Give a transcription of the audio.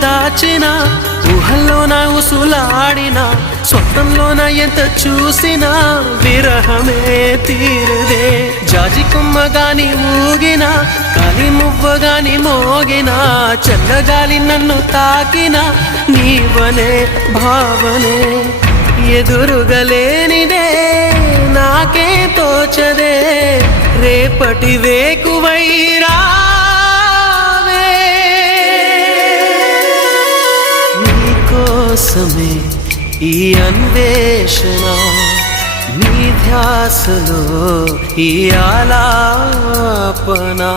దాచిన ఊహల్లోన ఉసులాడిన స్వప్నంలోన ఎంత చూసినా విరహమే తీరదే. జాజి కొమ్మగాని ఊగిన కాలి మువ్వగాని మోగిన చల్లగాలి నన్ను తాకిన నీవనే భావనే. ఎదురుగలేనిదే నాకే తోచదే. రేపటి వేకువైరావే కోసమే ఈ అన్వేషణ నీ ధ్యాసలో ఈ ఆలాపనా.